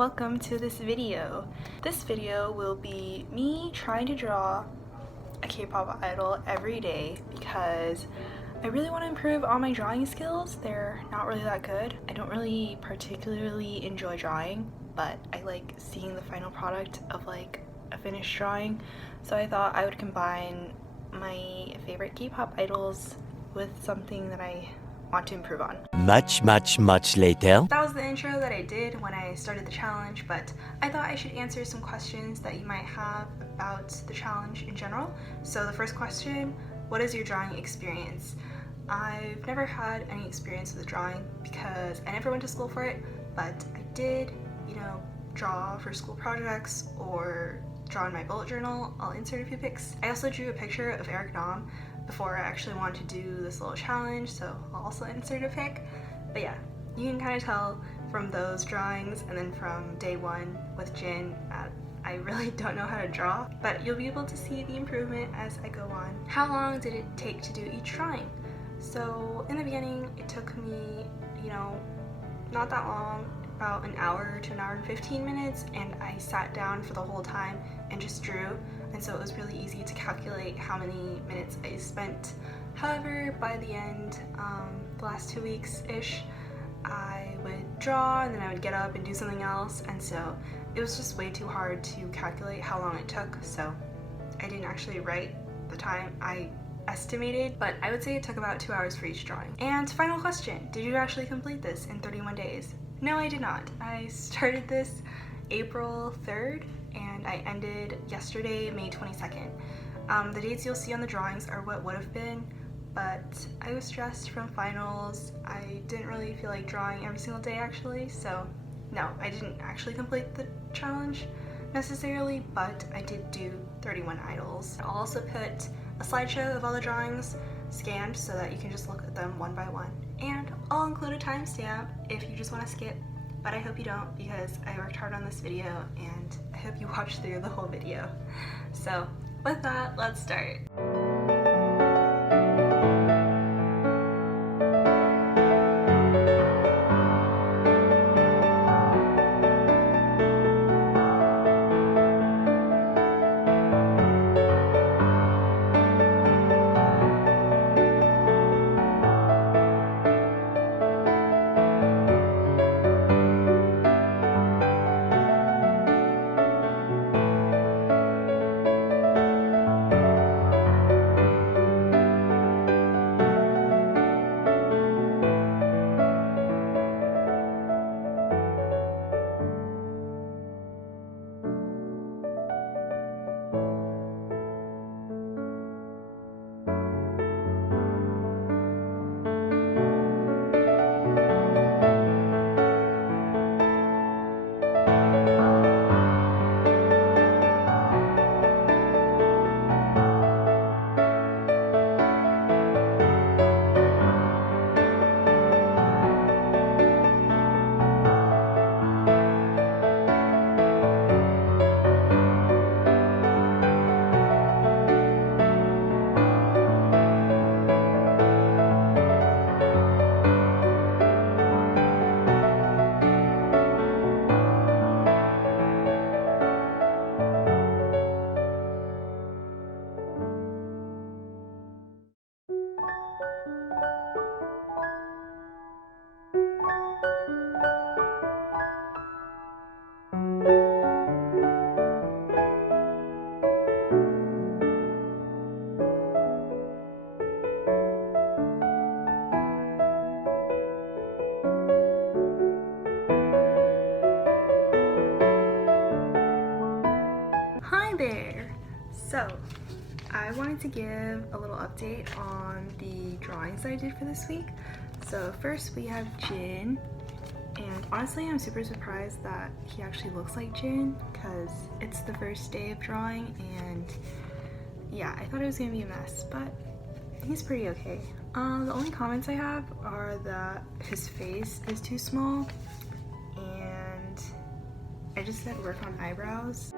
welcome to this video. This video will be me trying to draw a K-pop idol every day because I really want to improve on my drawing skills. They're not really that good. I don't really particularly enjoy drawing, but I like seeing the final product of like a finished drawing. So I thought I would combine my favorite K-pop idols with something that I want to improve on. Much later. That was the intro that I did when I started the challenge, but I thought I should answer some questions that you might have about the challenge in general. So the first question, what is your drawing experience? I've never had any experience with drawing because I never went to school for it, but I did, draw for school projects or draw in my bullet journal. I'll insert a few pics. I also drew a picture of Eric Nam before I actually wanted to do this little challenge, so I'll also insert a pic. But yeah, you can kind of tell from those drawings and then from day one with Jin, I really don't know how to draw, but you'll be able to see the improvement as I go on. How long did it take to do each drawing? So in the beginning, it took me, not that long, about an hour to an hour and 15 minutes, and I sat down for the whole time and just drew, and so it was really easy to calculate how many minutes I spent. However, by the end, the last 2 weeks-ish, I would draw and then I would get up and do something else, and so it was just way too hard to calculate how long it took, so I didn't actually write the time I estimated, but I would say it took about 2 hours for each drawing. And final question, did you actually complete this in 31 days? No, I did not. I started this April 3rd and I ended yesterday, May 22nd. The dates you'll see on the drawings are what would have been, but I was stressed from finals. I didn't really feel like drawing every single day actually, so no, I didn't actually complete the challenge necessarily, but I did do 31 idols. I'll also put a slideshow of all the drawings scanned so that you can just look at them one by one. And I'll include a timestamp if you just want to skip, but I hope you don't because I worked hard on this video and I hope you watch through the whole video. So with that, let's start. So, I wanted to give a little update on the drawings that I did for this week. So first we have Jin, and honestly I'm super surprised that he actually looks like Jin because it's the first day of drawing, and yeah, I thought it was gonna be a mess, but he's pretty okay. The only comments I have are that his face is too small, and I just said work on eyebrows.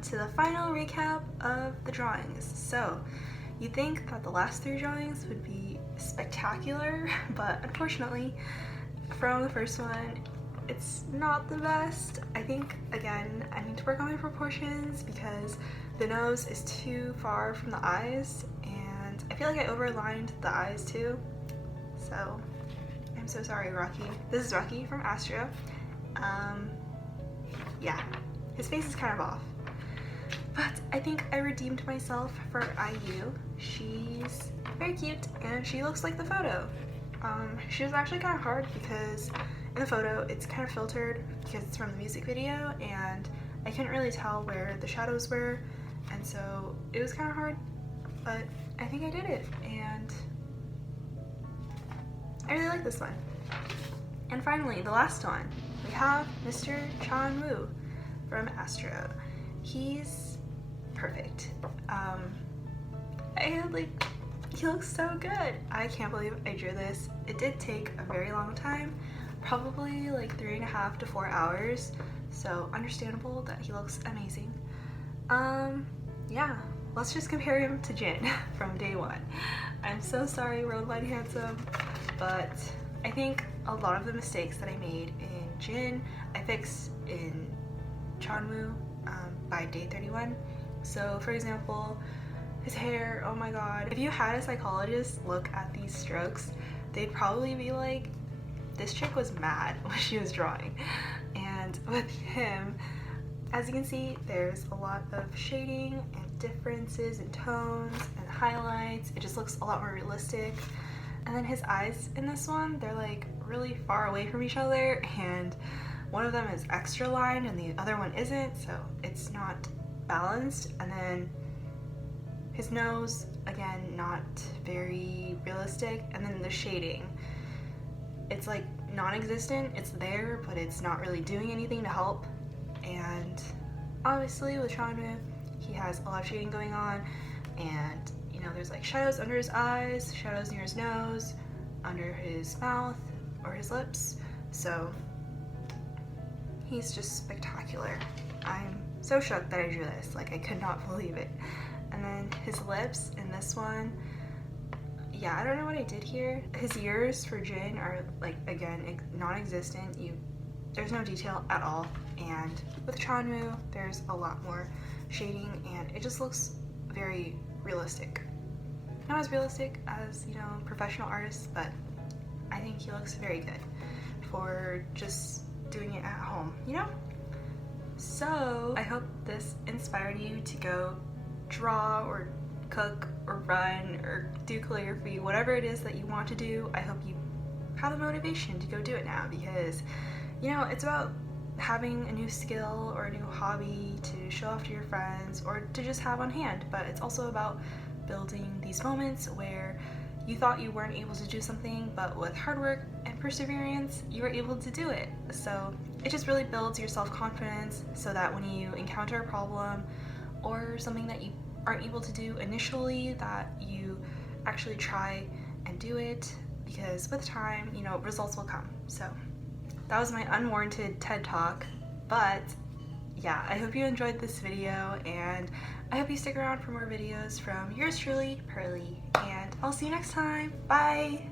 on to the final recap of the drawings. So, you'd think that the last 3 drawings would be spectacular, but unfortunately, from the first one, it's not the best. I think, again, I need to work on my proportions because the nose is too far from the eyes, and I feel like I overlined the eyes too. So, I'm so sorry, Rocky. This is Rocky from Astro. Yeah, his face is kind of off. But I think I redeemed myself for IU. She's very cute and she looks like the photo. She was actually kind of hard because in the photo it's kind of filtered because it's from the music video and I couldn't really tell where the shadows were, and so it was kind of hard, but I think I did it and I really like this one. And finally, the last one, we have Mr. Eunwoo from Astro. He's perfect. He looks so good. I can't believe I drew this. It did take a very long time, probably like 3.5 to 4 hours, so understandable that he looks amazing. Yeah, let's just compare him to Jin from day one. I'm so sorry, Worldwide Handsome, but I think a lot of the mistakes that I made in Jin, I fixed in Eunwoo by day 31. So for example, his hair, oh my god. If you had a psychologist look at these strokes, they'd probably be like, this chick was mad when she was drawing. And with him, as you can see, there's a lot of shading and differences in tones and highlights. It just looks a lot more realistic. And then his eyes in this one, they're like really far away from each other, and one of them is extra lined and the other one isn't, so it's not balanced. And then his nose, again, not very realistic. And then the shading, it's like non-existent. It's there, but it's not really doing anything to help. And obviously with Eunwoo, he has a lot of shading going on, and you know, there's like shadows under his eyes, shadows near his nose, under his mouth or his lips. So he's just spectacular. I'm so shocked that I drew this. Like, I could not believe it. And then his lips in this one, yeah, I don't know what I did here. His ears for Jin are like, again, non-existent. There's no detail at all. And with Eunwoo, there's a lot more shading and it just looks very realistic. Not as realistic as, you know, professional artists, but I think he looks very good for just doing it at home, you know? So I hope this inspired you to go draw or cook or run or do calligraphy, whatever it is that you want to do. I hope you have the motivation to go do it now, because, you know, it's about having a new skill or a new hobby to show off to your friends or to just have on hand, but it's also about building these moments where you thought you weren't able to do something, but with hard work and perseverance, you were able to do it. So it just really builds your self-confidence so that when you encounter a problem or something that you aren't able to do initially, that you actually try and do it, because with time, you know, results will come. So that was my unwarranted TED Talk, but yeah, I hope you enjoyed this video, and I hope you stick around for more videos from yours truly, Pearly, and I'll see you next time. Bye!